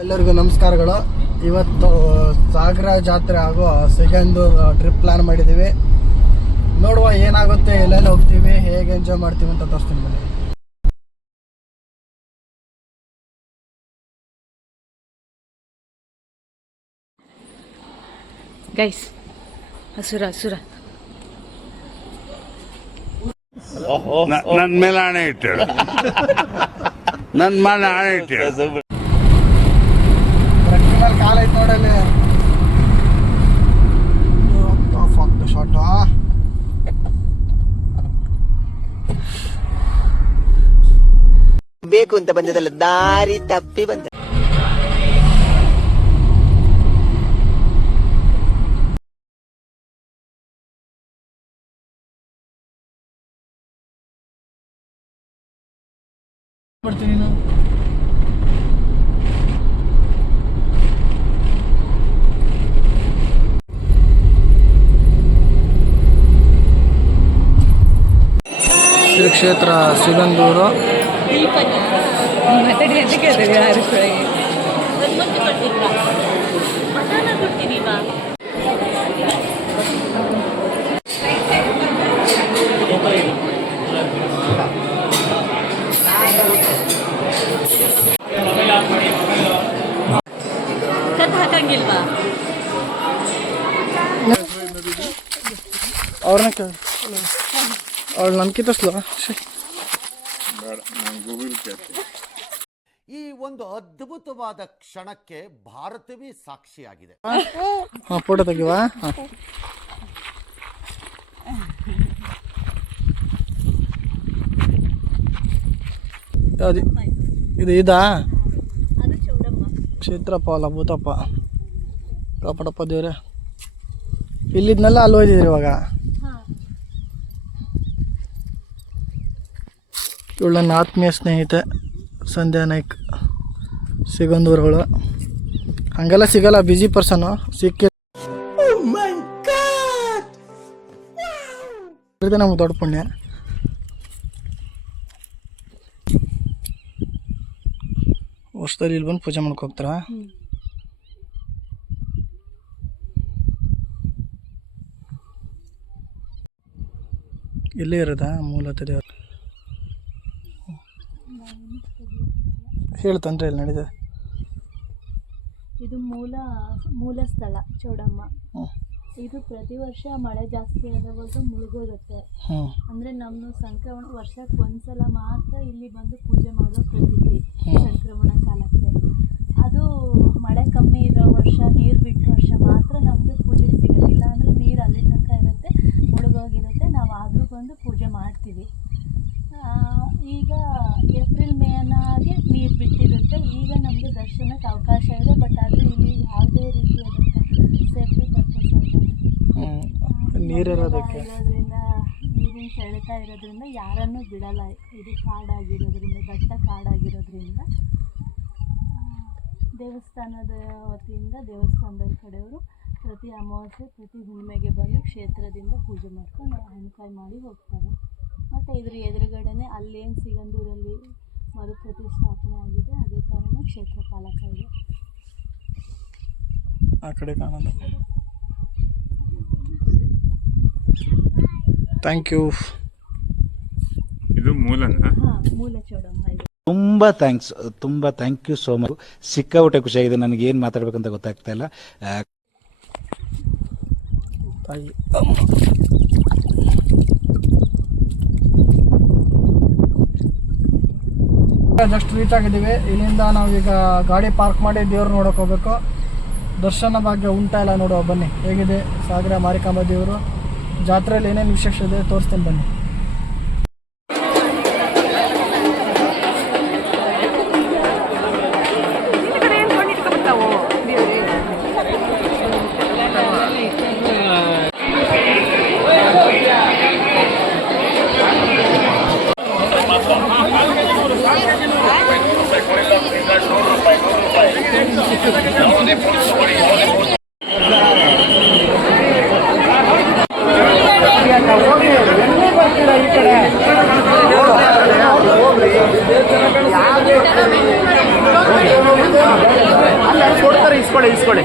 ಎಲ್ಲರಿಗೂ ನಮಸ್ಕಾರಗಳು. ಇವತ್ತು ಸಾಗರ ಜಾತ್ರೆ ಹಾಗೂ ಸಿಗಂದೂರ್ ಟ್ರಿಪ್ ಪ್ಲಾನ್ ಮಾಡಿದ್ದೀವಿ. ನೋಡುವ ಏನಾಗುತ್ತೆ, ಎಲ್ಲೆಲ್ಲಿ ಹೋಗ್ತೀವಿ, ಹೇಗೆ ಎಂಜಾಯ್ ಮಾಡ್ತೀವಿ ಅಂತ ತೋರಿಸ್ತೀನಿ ಬನ್ನಿ. ಗೈಸ್, ಹಸುರ ಹಸುರ ನನ್ನ ಮೇಲೆ ಆಣೆ ಇಟ್ಟಳು, ನನ್ನ ಮೇಲೆ ಆಣೆ ಇಟ್ಟಳು. ಕಾಲ ಐತೆ ನೋಡಲ್ಲಿ. ಶಾರ್ಟ್ ಬೇಕು ಅಂತ ಬಂದದಲ್ಲ, ದಾರಿ ತಪ್ಪಿ ಬಂದ. ಬರ್ತೀನಿ ನಾವು. ಶ್ರೀ ಕ್ಷೇತ್ರ ಸಿಗಂದೂರು. ಹಾಕಂಗಿಲ್ವಾ? ಅವ್ರನ್ನ ಕೇಳಿ, ಅವಳು ನಂಬಿಕೆ ತೋರಿಸ್ಲ. ಈ ಒಂದು ಅದ್ಭುತವಾದ ಕ್ಷಣಕ್ಕೆ ಭಾರತವೇ ಸಾಕ್ಷಿಯಾಗಿದೆ. ಫೋಟೋ ತೆಗಿವಾ? ಇದು ಇದಾ ಕ್ಷೇತ್ರಪ್ಪ ಅಲ್ಲ, ಭೂತಪ್ಪ ಕಾಪಾಡಪ್ಪ ದೇವ್ರೆ. ಇಲ್ಲಿದ್ನೆಲ್ಲ ಅಲ್ಲಿ ಹೋಯ್ತಿದ್ರಿ ಇವಾಗ. ಇವಳು ನನ್ನ ಆತ್ಮೀಯ ಸ್ನೇಹಿತೆ ಸಂಧ್ಯಾ ನಾಯ್ಕ್, ಸಿಗಂದೂರುಗಳು. ಹಂಗೆಲ್ಲ ಸಿಗಲ್ಲ, ಬ್ಯುಸಿ ಪರ್ಸನು. ಸಿಕ್ಕಿದೆ ನಮ್ಗೆ ದೊಡ್ಡ ಪುಣ್ಯ. ವರ್ಷದಲ್ಲಿ ಇಲ್ಲಿ ಬಂದು ಪೂಜೆ ಮಾಡ್ಕೊ ಹೋಗ್ತಾರ. ಇಲ್ಲೇ ಇರೋದಾ ಮೂಲತಃ ದೇವರು? ಹೇಳ್ತಂದ್ರೆ ಇಲ್ಲಿ ನಡೀತದೆ. ಇದು ಮೂಲ ಸ್ಥಳ ಚೌಡಮ್ಮ. ಇದು ಪ್ರತಿ ವರ್ಷ ಮಳೆ ಜಾಸ್ತಿ ಆದವಾಗ ಮುಳುಗೋಗುತ್ತೆ. ಅಂದ್ರೆ ನಮ್ಮ ಸಂಕ್ರಮಣ ವರ್ಷಕ್ಕೆ ಒಂದ್ಸಲ ಮಾತ್ರ ಇಲ್ಲಿ ಬಂದು ಪೂಜೆ ಮಾಡೋ ಪ್ರತೀತಿ ಸಂಕ್ರಮಣ ಕಾಲಕ್ಕೆ. ಅದು ಮಳೆ ಕಮ್ಮಿ ಇರೋ ವರ್ಷ, ನೀರು ಬಿಟ್ಟ ವರ್ಷ ಮಾತ್ರ ನಮಗೆ ಪೂಜೆ ಸಿಗೋದಿಲ್ಲ. ಅಂದ್ರೆ ನೀರು ಅಲ್ಲಿ ತನಕ ಇರುತ್ತೆ, ಮುಳುಗೋಗಿರುತ್ತೆ. ನಾವು ಆದರೂ ಬಂದು ಪೂಜೆ ಮಾಡ್ತೀವಿ. ಈಗ ಏಪ್ರಿಲ್ ಮೇನಾಗೆ ನೀರು ಬಿಟ್ಟಿರುತ್ತೆ. ಈಗ ನಮಗೆ ದರ್ಶನಕ್ಕೆ ಅವಕಾಶ ಇದೆ. ಬಟ್ ಆದರೆ ಇಲ್ಲಿ ಯಾವುದೇ ರೀತಿಯಾದಂಥ ಸೇಫ್ಟಿ ಪರ್ಪಸ್ ನೀರಿರೋದಕ್ಕೆ ಇರೋದ್ರಿಂದ, ನೀರಿನ ಸೆಳೆತ ಇರೋದ್ರಿಂದ ಯಾರನ್ನೂ ಬಿಡಲ್ಲ. ಇದು ಕಾಡಾಗಿರೋದ್ರಿಂದ, ದಟ್ಟ ಕಾಡಾಗಿರೋದ್ರಿಂದ ದೇವಸ್ಥಾನದ ವತಿಯಿಂದ ದೇವಸ್ಥಾನದ ಕಡೆಯವರು ಪ್ರತಿ ಅಮಾವಾಸ್ಯೆ, ಪ್ರತಿ ಹುಣ್ಣಿಮೆಗೆ ಬಂದು ಕ್ಷೇತ್ರದಿಂದ ಪೂಜೆ ಮಾಡ್ಕೊಂಡು ಹಣ್ಣುಕಾಯಿ ಮಾಡಿ ಹೋಗ್ತಾರೆ. ಮತ್ತು ಇದ್ರ ಎದುರುಗಡೆನೆ ಅಲ್ಲೇನು ಸಿಗಂದೂರಲ್ಲಿ ಮರುಪ್ರತಿಷ್ಠಾಪನೆ ಆಗಿದೆ, ಅದೇ ಕಾರಣ ಕ್ಷೇತ್ರ ಪಾಲಕ ಇದೆ. ಆ ಕಡೆ ಕಾಣೋದು. Thank you. ಇದು ಮೂಲನ? ಹಾಂ, ಮೂಲ ಚೌಡಮ್ಮ ಇದು. ತುಂಬ ಥ್ಯಾಂಕ್ ಯು ಸೋ ಮಚ್. ಸಿಕ್ಕಾಪಟ್ಟೆ ಖುಷಿಯಾಗಿದೆ. ನನಗೆ ಏನು ಮಾತಾಡ್ಬೇಕಂತ ಗೊತ್ತಾಗ್ತಾ ಇಲ್ಲ. ಜಸ್ಟ್ ರೀಚ್ ಆಗಿದ್ದೀವಿ. ಇಲ್ಲಿಂದ ನಾವೀಗ ಗಾಡಿ ಪಾರ್ಕ್ ಮಾಡಿ ದೇವ್ರು ನೋಡೋಕೆ ಹೋಗ್ಬೇಕು. ದರ್ಶನ ಭಾಗ್ಯ ಉಂಟಾ ಇಲ್ಲ ನೋಡುವ ಬನ್ನಿ. ಹೇಗಿದೆ ಸಾಗರ ಮಾರಿಕಾಂಬ ದೇವರು ಜಾತ್ರೆಯಲ್ಲಿ ಏನೇನು ವಿಶೇಷ ಇದೆ ತೋರಿಸ್ತೀನಿ ಬನ್ನಿ. ಈ ಕಡೆ ಇಸ್ಕೊಳ್ಳಿ